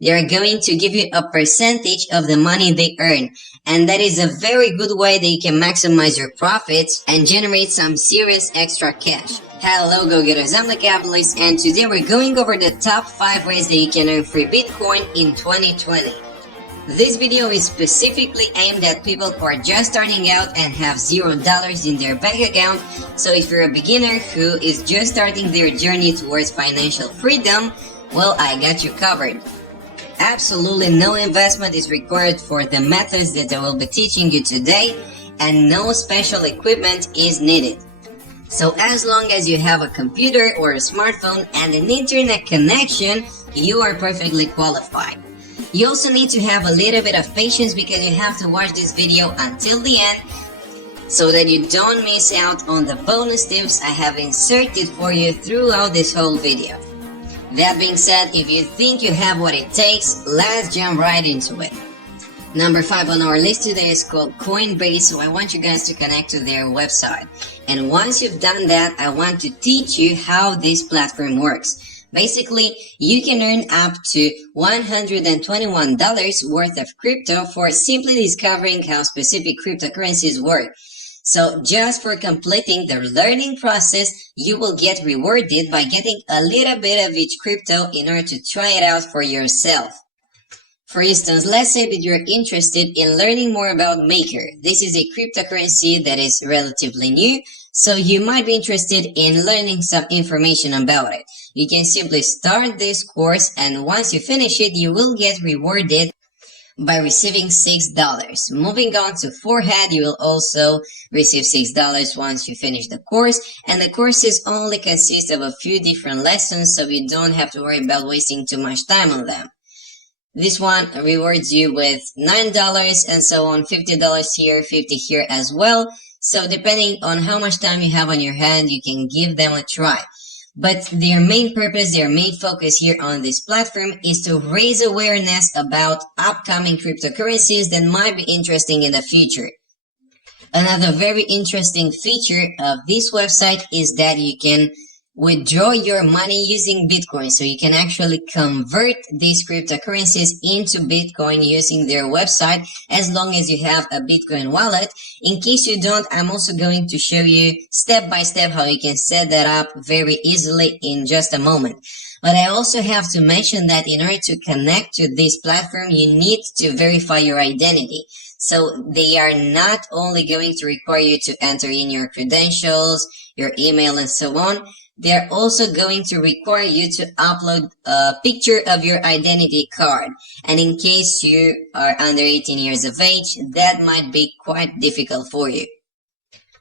They are going to give you a percentage of the money they earn. And that is a very good way that you can maximize your profits and generate some serious extra cash. Hello go-getters, I'm the Capitalist, and today we're going over the top 5 ways that you can earn free Bitcoin in 2020. This video is specifically aimed at people who are just starting out and have $0 in their bank account. So if you're a beginner who is just starting their journey towards financial freedom, well, I got you covered. Absolutely no investment is required for the methods that I will be teaching you today, and no special equipment is needed. So as long as you have a computer or a smartphone and an internet connection, you are perfectly qualified. You also need to have a little bit of patience because you have to watch this video until the end so that you don't miss out on the bonus tips I have inserted for you throughout this whole video. That being said, if you think you have what it takes, let's jump right into it. Number 5 on our list today is called Coinbase, so I want you guys to connect to their website. And once you've done that, I want to teach you how this platform works. Basically, you can earn up to $121 worth of crypto for simply discovering how specific cryptocurrencies work. So just for completing the learning process, you will get rewarded by getting a little bit of each crypto in order to try it out for yourself. For instance, let's say that you're interested in learning more about Maker. This is a cryptocurrency that is relatively new, so you might be interested in learning some information about it. You can simply start this course, and once you finish it, you will get rewarded by receiving $6. Moving on to Forehead, you will also receive $6 once you finish the course, and the courses only consist of a few different lessons, so you don't have to worry about wasting too much time on them. This one rewards you with $9 and so on, $50 here, $50 here as well. So depending on how much time you have on your hand, you can give them a try. But their main purpose, their main focus here on this platform is to raise awareness about upcoming cryptocurrencies that might be interesting in the future. Another very interesting feature of this website is that you can withdraw your money using Bitcoin. So you can actually convert these cryptocurrencies into Bitcoin using their website as long as you have a Bitcoin wallet. In case you don't, I'm also going to show you step by step how you can set that up very easily in just a moment. But I also have to mention that in order to connect to this platform, you need to verify your identity. So they are not only going to require you to enter in your credentials, your email, and so on. They're also going to require you to upload a picture of your identity card. And in case you are under 18 years of age, that might be quite difficult for you.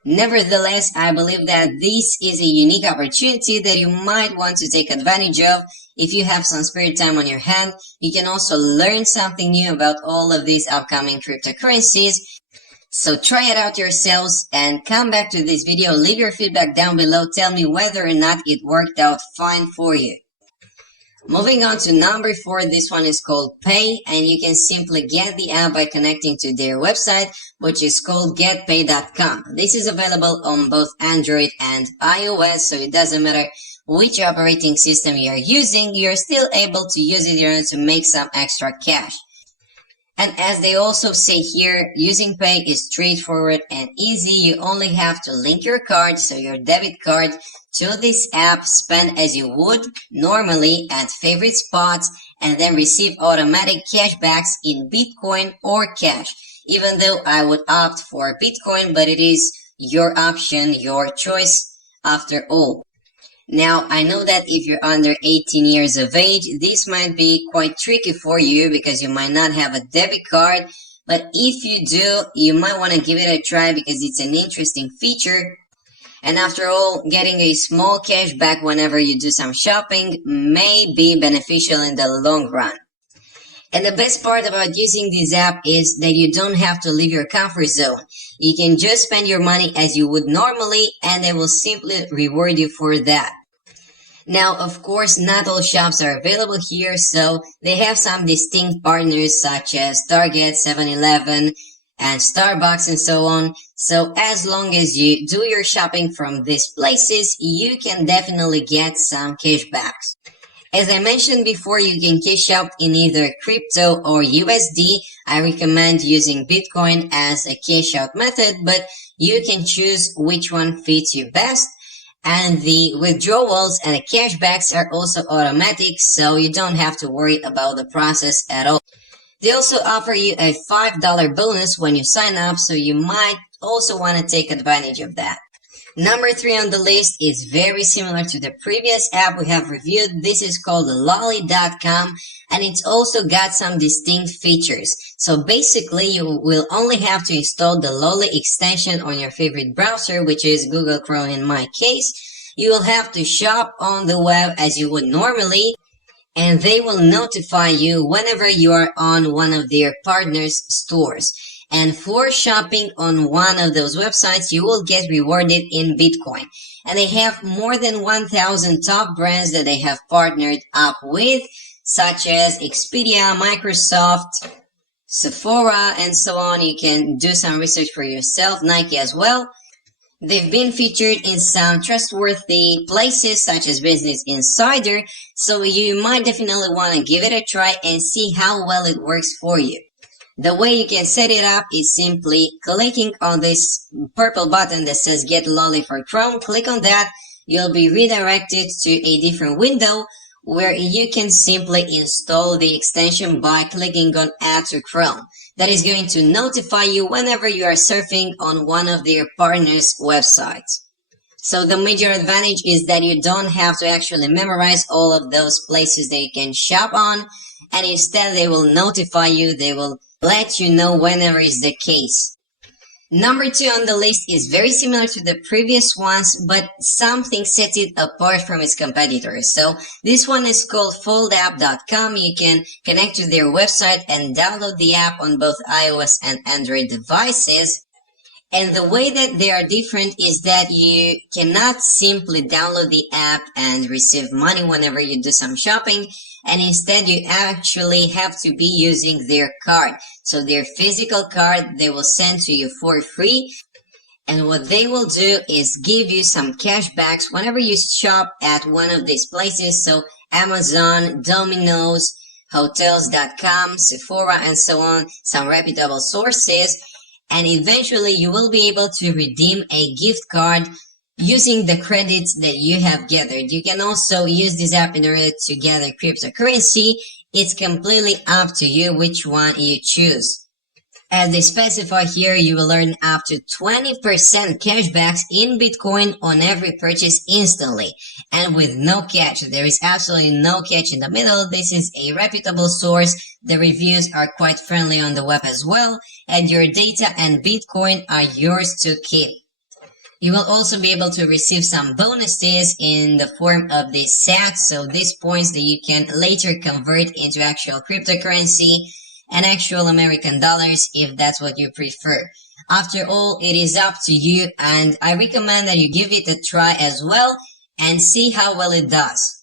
Nevertheless, I believe that this is a unique opportunity that you might want to take advantage of. If you have some spare time on your hand, you can also learn something new about all of these upcoming cryptocurrencies. So try it out yourselves and come back to this video, leave your feedback down below, tell me whether or not it worked out fine for you. Moving on to number 4, this one is called Pay, and you can simply get the app by connecting to their website, which is called getpay.com. This is available on both Android and iOS, so it doesn't matter which operating system you are using, you're still able to use it in order to make some extra cash. And as they also say here, using Pay is straightforward and easy. You only have to link your card, so your debit card, to this app, spend as you would normally at favorite spots, and then receive automatic cashbacks in Bitcoin or cash. Even though I would opt for Bitcoin, but it is your option, your choice after all. Now, I know that if you're under 18 years of age, this might be quite tricky for you because you might not have a debit card. But if you do, you might want to give it a try because it's an interesting feature. And after all, getting a small cash back whenever you do some shopping may be beneficial in the long run. And the best part about using this app is that you don't have to leave your comfort zone. You can just spend your money as you would normally, and they will simply reward you for that. Now, of course, not all shops are available here, so they have some distinct partners such as Target, 7-Eleven, and Starbucks and so on. So as long as you do your shopping from these places, you can definitely get some cashbacks. As I mentioned before, you can cash out in either crypto or USD. I recommend using Bitcoin as a cash out method, but you can choose which one fits you best. And the withdrawals and the cashbacks are also automatic, so you don't have to worry about the process at all. They also offer you a $5 bonus when you sign up, so you might also want to take advantage of that. Number 3 on the list is very similar to the previous app we have reviewed. This is called Lolli.com, and it's also got some distinct features. So basically, you will only have to install the Lolli extension on your favorite browser, which is Google Chrome in my case. You will have to shop on the web as you would normally, and they will notify you whenever you are on one of their partners' stores. And for shopping on one of those websites, you will get rewarded in Bitcoin. And they have more than 1,000 top brands that they have partnered up with, such as Expedia, Microsoft, Sephora, and so on. You can do some research for yourself, Nike as well. They've been featured in some trustworthy places such as Business Insider, so you might definitely want to give it a try and see how well it works for you. The way you can set it up is simply clicking on this purple button that says Get Lolli for Chrome. Click on that. You'll be redirected to a different window where you can simply install the extension by clicking on Add to Chrome. That is going to notify you whenever you are surfing on one of their partners' websites. So the major advantage is that you don't have to actually memorize all of those places that you can shop on, and instead they will notify you, they will let you know whenever is the case. Number 2 on the list is very similar to the previous ones, but something sets it apart from its competitors. So this one is called Foldapp.com. You can connect to their website and download the app on both iOS and Android devices. And the way that they are different is that you cannot simply download the app and receive money whenever you do some shopping, and instead you actually have to be using their card. So their physical card they will send to you for free, and what they will do is give you some cashbacks whenever you shop at one of these places. So Amazon, Domino's, Hotels.com, Sephora, and so on, some reputable sources. And eventually you will be able to redeem a gift card using the credits that you have gathered. You can also use this app in order to gather cryptocurrency. It's completely up to you which one you choose. As they specify here, you will earn up to 20% cashbacks in Bitcoin on every purchase instantly, and with no catch. There is absolutely no catch in the middle. This is a reputable source. The reviews are quite friendly on the web as well, and your data and Bitcoin are yours to keep. You will also be able to receive some bonuses in the form of these sats, so these points that you can later convert into actual cryptocurrency and actual American dollars if that's what you prefer. After all, it is up to you, and I recommend that you give it a try as well and see how well it does.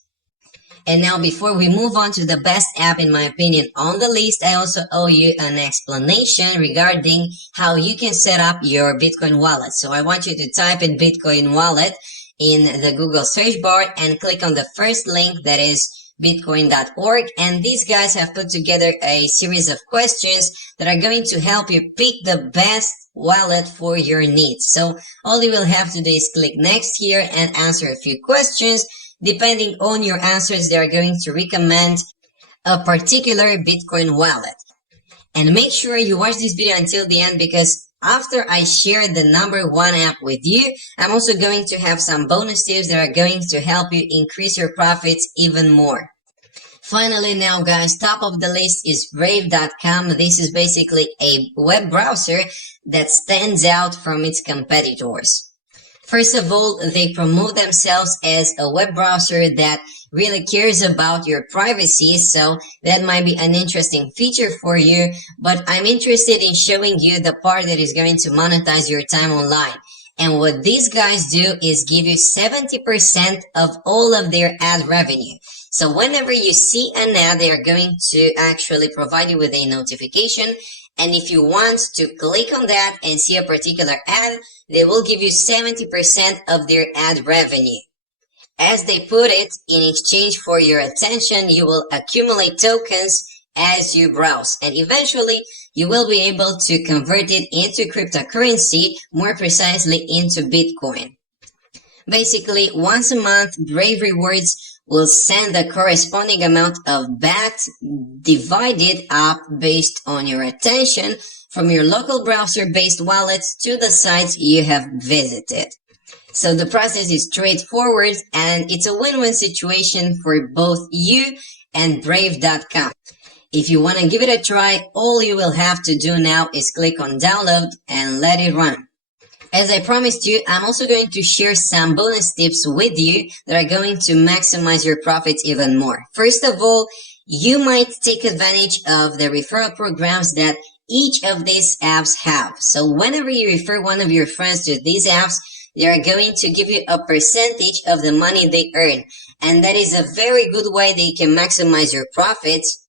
And now, before we move on to the best app in my opinion on the list, I also owe you an explanation regarding how you can set up your Bitcoin wallet. So I want you to type in Bitcoin wallet in the Google search bar and click on the first link, that is bitcoin.org, and these guys have put together a series of questions that are going to help you pick the best wallet for your needs. So all you will have to do is click next here and answer a few questions. Depending on your answers, they are going to recommend a particular Bitcoin wallet. And make sure you watch this video until the end, because after I share the number 1 app with you, I'm also going to have some bonus tips that are going to help you increase your profits even more. Finally now guys, top of the list is Brave.com. This is basically a web browser that stands out from its competitors. First of all, they promote themselves as a web browser that really cares about your privacy, so that might be an interesting feature for you, but I'm interested in showing you the part that is going to monetize your time online. And what these guys do is give you 70% of all of their ad revenue. So whenever you see an ad, they are going to actually provide you with a notification, and if you want to click on that and see a particular ad, they will give you 70% of their ad revenue. As they put it, in exchange for your attention, you will accumulate tokens as you browse, and eventually you will be able to convert it into cryptocurrency, more precisely into Bitcoin. Basically, once a month, Brave Rewards will send the corresponding amount of BAT divided up based on your attention from your local browser-based wallets to the sites you have visited. So the process is straightforward and it's a win-win situation for both you and Brave.com. If you want to give it a try, all you will have to do now is click on download and let it run. As I promised you, I'm also going to share some bonus tips with you that are going to maximize your profits even more. First of all, you might take advantage of the referral programs that each of these apps have. So whenever you refer one of your friends to these apps, they are going to give you a percentage of the money they earn. And that is a very good way that you can maximize your profits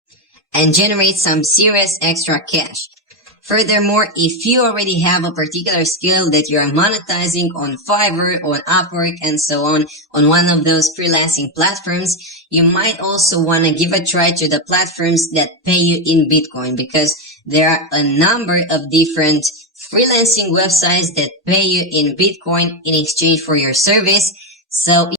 and generate some serious extra cash. Furthermore, if you already have a particular skill that you are monetizing on Fiverr, on Upwork, and so on one of those freelancing platforms, you might also want to give a try to the platforms that pay you in Bitcoin, because there are a number of different freelancing websites that pay you in Bitcoin in exchange for your service. So